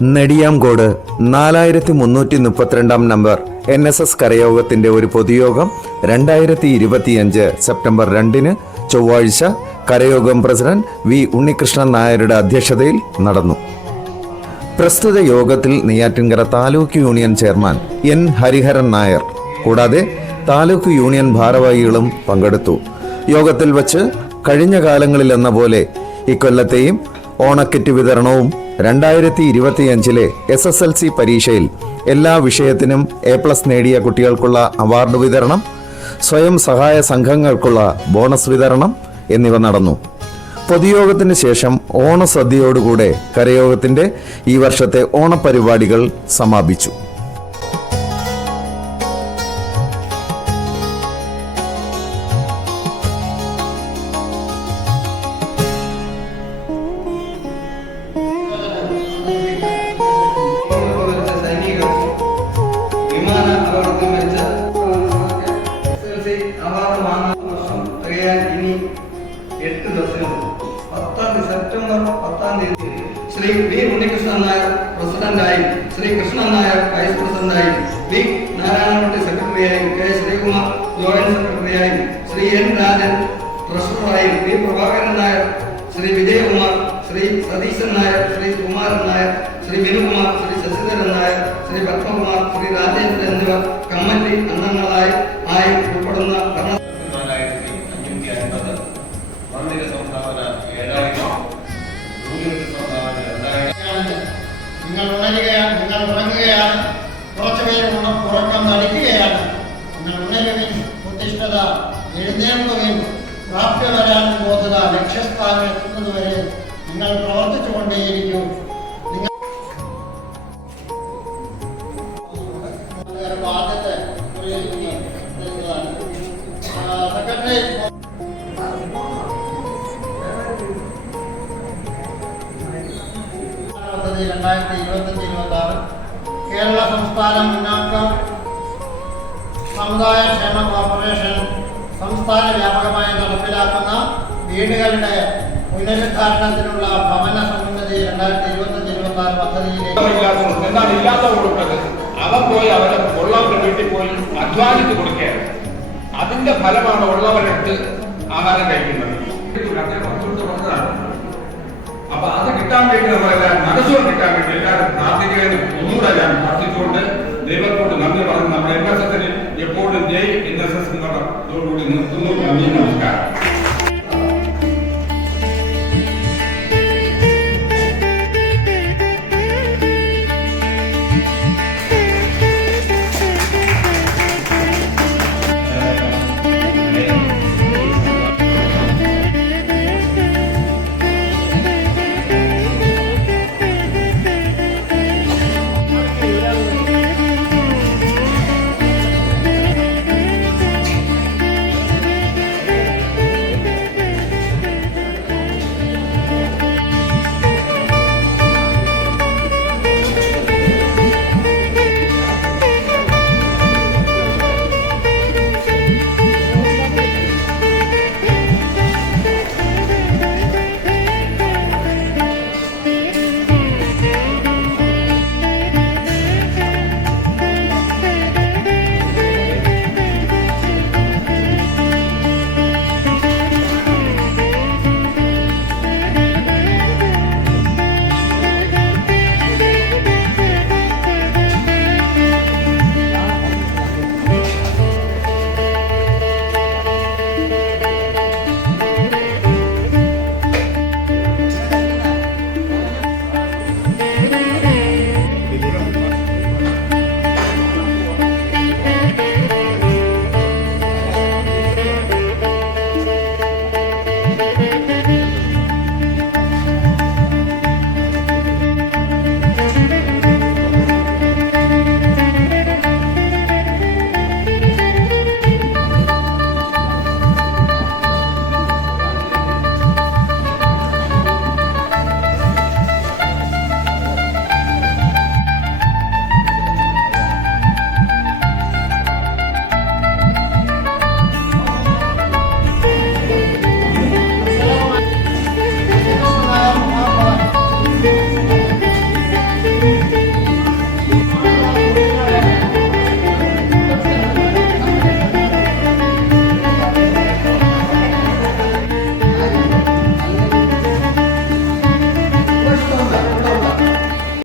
നെടിയാംകോട് 4332 number NSS കരയോഗത്തിന്റെ ഒരു പൊതുയോഗം 2025 September 2 ചൊവ്വാഴ്ച കരയോഗം പ്രസിഡന്റ് വി ഉണ്ണികൃഷ്ണൻ നായരുടെ അധ്യക്ഷതയിൽ നടന്നു. പ്രസ്തുത യോഗത്തിൽ Neyyattinkara taluk union chairman N Hariharan Nair കൂടാതെ താലൂക്ക് യൂണിയൻ ഭാരവാഹികളും പങ്കെടുത്തു. യോഗത്തിൽ വച്ച് കഴിഞ്ഞ കാലങ്ങളിലെന്ന പോലെ ഇക്കൊല്ലത്തെയും ഓണക്കിറ്റ് വിതരണവും 2025 SSLC പരീക്ഷയിൽ എല്ലാ വിഷയത്തിനും A+ നേടിയ കുട്ടികൾക്കുള്ള അവാർഡ് വിതരണം, സ്വയം സഹായ സംഘങ്ങൾക്കുള്ള ബോണസ് വിതരണം എന്നിവ നടന്നു. പൊതുയോഗത്തിന് ശേഷം ഓണസദ്യയോടുകൂടെ കരയോഗത്തിന്റെ ഈ വർഷത്തെ ഓണപരിപാടികൾ സമാപിച്ചു. സെപ്റ്റംബർ 10 ശ്രീ വി ഉണ്ണികൃഷ്ണൻ നായർ പ്രസിഡന്റായും ശ്രീ കൃഷ്ണൻ നായർ വൈസ് പ്രസിഡന്റായും വി നാരായണൻകുട്ടി സെക്രട്ടറിയായും കെ ശ്രീകുമാർ ജോയിന്റ് സെക്രട്ടറിയായും ശ്രീ N രാജൻ ട്രഷററായും വി പ്രഭാകരൻ നായർ ശ്രീ വിജയകുമാർ ശ്രീ സതീശൻ നായർ ശ്രീ കുമാരൻ നായർ ശ്രീ വിനുകുമാർ ശ്രീ ശശിധരൻ നായർ ശ്രീ പത്മകുമാർ ശ്രീ രാജേന്ദ്രൻ എന്നിവർ കമ്മിറ്റി അംഗങ്ങളായി ഉൾപ്പെടുന്ന നിങ്ങൾ ഉണരുകയാണ്, നിങ്ങൾ ഉറങ്ങുകയാണ്, കുറച്ചുപേർ ഉറക്കം നടിക്കുകയാണ്. നിങ്ങൾ ഉണരുകയും ഉദ്ദിഷ്ടത എഴുന്നേൽക്കുകയും പ്രാപ്തി വരാൻ ബോധത ലക്ഷ്യസ്ഥാനം എത്തുന്നതുവരെ നിങ്ങൾ പ്രവർത്തിച്ചു കൊണ്ടേയിരിക്കും. ആദ്യത്തെ സെക്രട്ടറി 2025-26 കേരള സംസ്ഥാന മുന്നാക്ക സമുദായ ക്ഷേമ കോർപ്പറേഷൻ സംസ്ഥാന വ്യാപകമായി നടപ്പിലാക്കുന്ന വീടുകളുടെ പുനരുദ്ധാരണത്തിനുള്ള ഭവന സമുന്നതി 2025-26 പദ്ധതിയിലേക്ക് അവൻ പോയി അവരെ ഉള്ളവരുടെ വീട്ടിൽ പോയി അധ്വാനിച്ച് കൊടുക്കുകയാണ്. അതിന്റെ ഫലമാണ് ഉള്ളവരെടുത്ത് ആഹാരം കഴിക്കുന്നത്. അപ്പൊ അത് കിട്ടാൻ വേണ്ടി നമ്മളെല്ലാം മനസ്സുകൊണ്ട് കിട്ടാൻ വേണ്ടി